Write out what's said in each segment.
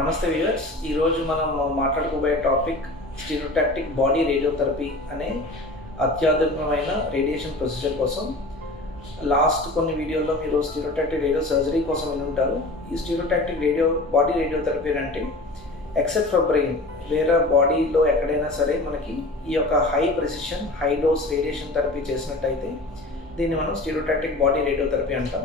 నమస్తే వ్యూవర్స్, ఈరోజు మనం మాట్లాడుకోబోయే టాపిక్ స్టీరియోటాక్టిక్ బాడీ రేడియోథెరపీ అనే అత్యాధునికమైన రేడియేషన్ ప్రొసీజర్ కోసం. లాస్ట్ కొన్ని వీడియోల్లో మీరు స్టీరియోటాక్టిక్ రేడియో సర్జరీ కోసం వినుంటారు. ఈ స్టీరియోటాక్టిక్ బాడీ రేడియోథెరపీ అంటే ఎక్సెప్ట్ ఫర్ బ్రెయిన్ వేరే బాడీలో ఎక్కడైనా సరే మనకి ఈ యొక్క high precision high dose radiation therapy చేసినట్టయితే దీన్ని మనం స్టీరియోటాక్టిక్ బాడీ రేడియోథెరపీ అంటాం.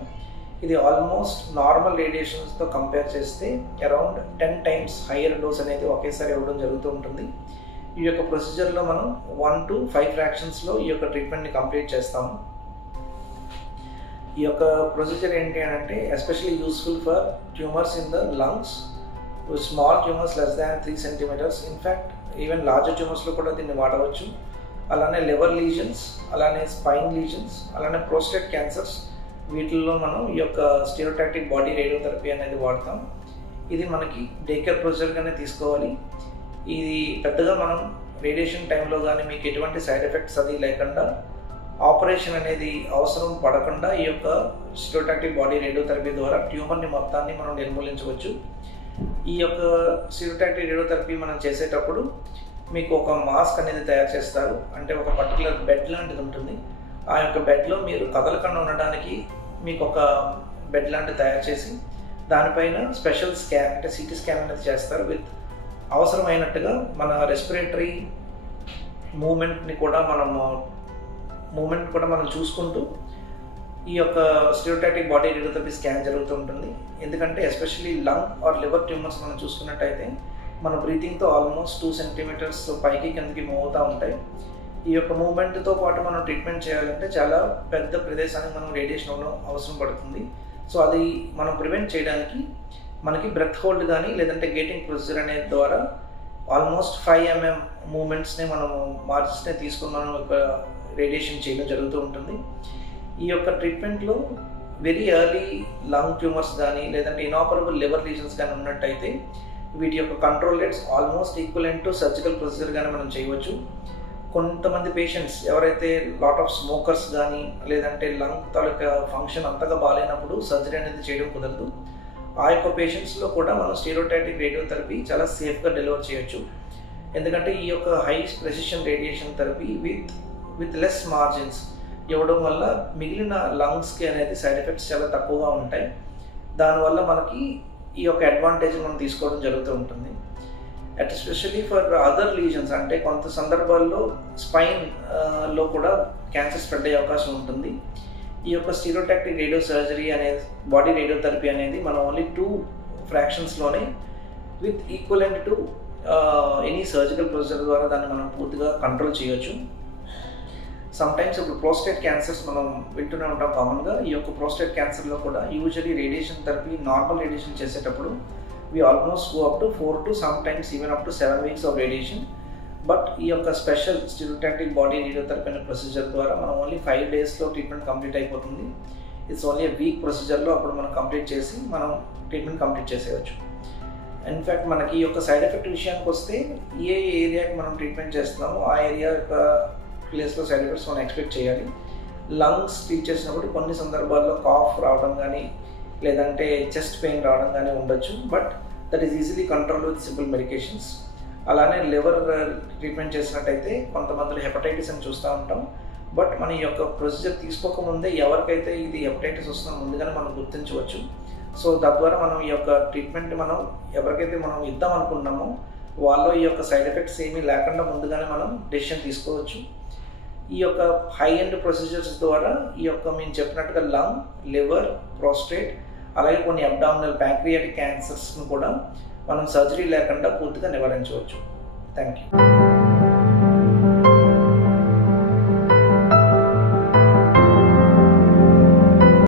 ఇది ఆల్మోస్ట్ నార్మల్ రేడియేషన్స్తో కంపేర్ చేస్తే అరౌండ్ 10 times హయ్యర్ డోస్ అనేది ఒకేసారి ఇవ్వడం జరుగుతూ ఉంటుంది. ఈ యొక్క ప్రొసీజర్లో మనం 1 to 5 fractionsలో ఈ యొక్క ట్రీట్మెంట్ని కంప్లీట్ చేస్తాము. ఈ యొక్క ప్రొసీజర్ ఏంటి అని అంటే especially useful for tumours in the lungs, small tumours less than 3 centimeters. In fact even larger ట్యూమర్స్లో కూడా దీన్ని వాడవచ్చు. అలానే లివర్ లీజన్స్, అలానే స్పైన్ లీజన్స్, అలానే ప్రోస్టేట్ క్యాన్సర్స్, వీటిల్లో మనం ఈ యొక్క స్టీరియోటాక్టిక్ బాడీ రేడియోథెరపీ అనేది వాడతాం. ఇది మనకి డే కేర్ ప్రొసీజర్గానే తీసుకోవాలి. ఇది పెద్దగా మనం రేడియేషన్ టైంలో కానీ మీకు ఎటువంటి సైడ్ ఎఫెక్ట్స్ అది లేకుండా ఆపరేషన్ అనేది అవసరం పడకుండా ఈ యొక్క స్టీరియోటాక్టిక్ బాడీ రేడియోథెరపీ ద్వారా ట్యూమర్ని మొత్తాన్ని మనం నిర్మూలించవచ్చు. ఈ యొక్క స్టీరియోటాక్టిక్ రేడియోథెరపీ మనం చేసేటప్పుడు మీకు ఒక మాస్క్ అనేది తయారు చేస్తారు. అంటే ఒక పర్టికులర్ బెడ్ లాంటిది ఉంటుంది. ఆ యొక్క బెడ్లో మీరు కదలకుండా ఉండడానికి మీకు ఒక బెడ్ లాంటిది తయారు చేసి దానిపైన స్పెషల్ స్కాన్ అంటే సిటీ స్కాన్ అనేది చేస్తారు. విత్ అవసరమైనట్టుగా మన రెస్పిరేటరీ మూమెంట్ కూడా మనం చూసుకుంటూ ఈ యొక్క స్టీరియోటాక్టిక్ బాడీ రేడియోథెరపీ స్కాన్ జరుగుతూ ఉంటుంది. ఎందుకంటే especially lung or liver tumours మనం చూసుకున్నట్టయితే మన బ్రీతింగ్తో ఆల్మోస్ట్ 2 centimeters పైకి కిందకి మూవ్ అవుతూ ఉంటాయి. ఈ యొక్క మూమెంట్తో పాటు మనం ట్రీట్మెంట్ చేయాలంటే చాలా పెద్ద ప్రదేశానికి మనం రేడియేషన్ అవసరం పడుతుంది. సో అది మనం ప్రివెంట్ చేయడానికి మనకి బ్రెత్ హోల్డ్ కానీ లేదంటే గేటింగ్ ప్రొసీజర్ అనే ద్వారా ఆల్మోస్ట్ 5 mm మూమెంట్స్ని మనము మార్జిన్స్ని తీసుకుని మనం ఒక రేడియేషన్ చేయడం జరుగుతూ ఉంటుంది. ఈ యొక్క ట్రీట్మెంట్లో వెరీ ఎర్లీ లంగ్ ట్యూమర్స్ కానీ లేదంటే ఇనాపరబుల్ లివర్ లీజన్స్ కానీ ఉన్నట్టయితే వీటి యొక్క control rates almost equivalent to surgical procedure కానీ మనం చేయవచ్చు. కొంతమంది పేషెంట్స్ ఎవరైతే లాట్ ఆఫ్ స్మోకర్స్ కానీ లేదంటే లంగ్ తాలూకా ఫంక్షన్ అంతగా బాగాలేనప్పుడు సర్జరీ అనేది చేయడం కుదరదు. ఆ యొక్క పేషెంట్స్లో కూడా మనం స్టీరియోటాక్టిక్ రేడియోథెరపీ చాలా సేఫ్గా డెలివర్ చేయొచ్చు. ఎందుకంటే ఈ యొక్క high precision radiation therapy with less margins ఇవ్వడం వల్ల మిగిలిన లంగ్స్కి అనేది సైడ్ ఎఫెక్ట్స్ చాలా తక్కువగా ఉంటాయి. దానివల్ల మనకి ఈ యొక్క అడ్వాంటేజ్ మనం తీసుకోవడం జరుగుతూ ఉంటుంది. ఎస్పెషల్లీ ఫర్ అదర్ లీజన్స్ అంటే కొంత సందర్భాల్లో స్పైన్లో కూడా క్యాన్సర్ స్ప్రెడ్ అయ్యే అవకాశం ఉంటుంది. ఈ యొక్క స్టీరియోటాక్టిక్ రేడియో సర్జరీ అనేది బాడీ రేడియోథెరపీ అనేది మనం ఓన్లీ 2 fractionsలోనే with equivalent to any surgical procedure ద్వారా దాన్ని మనం పూర్తిగా కంట్రోల్ చేయొచ్చు. సమ్టైమ్స్ ఇప్పుడు ప్రోస్టేట్ క్యాన్సర్స్ మనం వింటూనే ఉంటాం కామన్గా. ఈ యొక్క ప్రోస్టేట్ క్యాన్సర్లో కూడా usually radiation therapy normal radiation చేసేటప్పుడు we almost go up to 4 to sometimes even up to 7 weeks of radiation. But ఈ యొక్క స్పెషల్ స్టీరియోటాక్టిక్ బాడీ రేడియోథెరపీ అనే ప్రొసీజర్ ద్వారా మనం ఓన్లీ 5 daysలో ట్రీట్మెంట్ కంప్లీట్ అయిపోతుంది. ఇట్స్ ఓన్లీ a week ప్రొసీజర్లో అప్పుడు మనం complete చేసి మనం ట్రీట్మెంట్ కంప్లీట్ చేసేయచ్చు. ఇన్ఫ్యాక్ట్ మనకి ఈ యొక్క సైడ్ ఎఫెక్ట్ విషయానికి వస్తే ఏ ఏరియాకి మనం ట్రీట్మెంట్ చేస్తున్నామో ఆ ఏరియా యొక్క ప్లేస్లో సైడ్ ఎఫెక్ట్స్ మనం ఎక్స్పెక్ట్ చేయాలి. లంగ్స్ ట్రీట్ చేసినప్పుడు కొన్ని సందర్భాల్లో కాఫ్ రావడం కానీ లేదంటే చెస్ట్ పెయిన్ రావడం కానీ ఉండొచ్చు. But that is easily control with simple medications. అలానే లివర్ ట్రీట్మెంట్ చేసినట్టయితే కొంతమందిలో హెపటైటిస్ అని చూస్తూ ఉంటాం. బట్ మన ఈ యొక్క ప్రొసీజర్ తీసుకోకముందే ఎవరికైతే ఇది హెపటైటిస్ వస్తుందో ముందుగానే మనం గుర్తించవచ్చు. సో తద్వారా మనం ఈ యొక్క ట్రీట్మెంట్ మనం ఎవరికైతే మనం ఇద్దాం అనుకున్నామో వాళ్ళు ఈ యొక్క సైడ్ ఎఫెక్ట్స్ ఏమీ లేకుండా ముందుగానే మనం డెసిషన్ తీసుకోవచ్చు. ఈ యొక్క హై ఎండ్ ప్రొసీజర్స్ ద్వారా ఈ యొక్క మేము చెప్పినట్టుగా లంగ్, లివర్, ప్రోస్టేట్ అలాగే కొన్ని అబ్డామినల్ ప్యాంక్రియాటిక్ క్యాన్సర్స్ను కూడా మనం సర్జరీ లేకుండా పూర్తిగా నివారించవచ్చు. Thank you.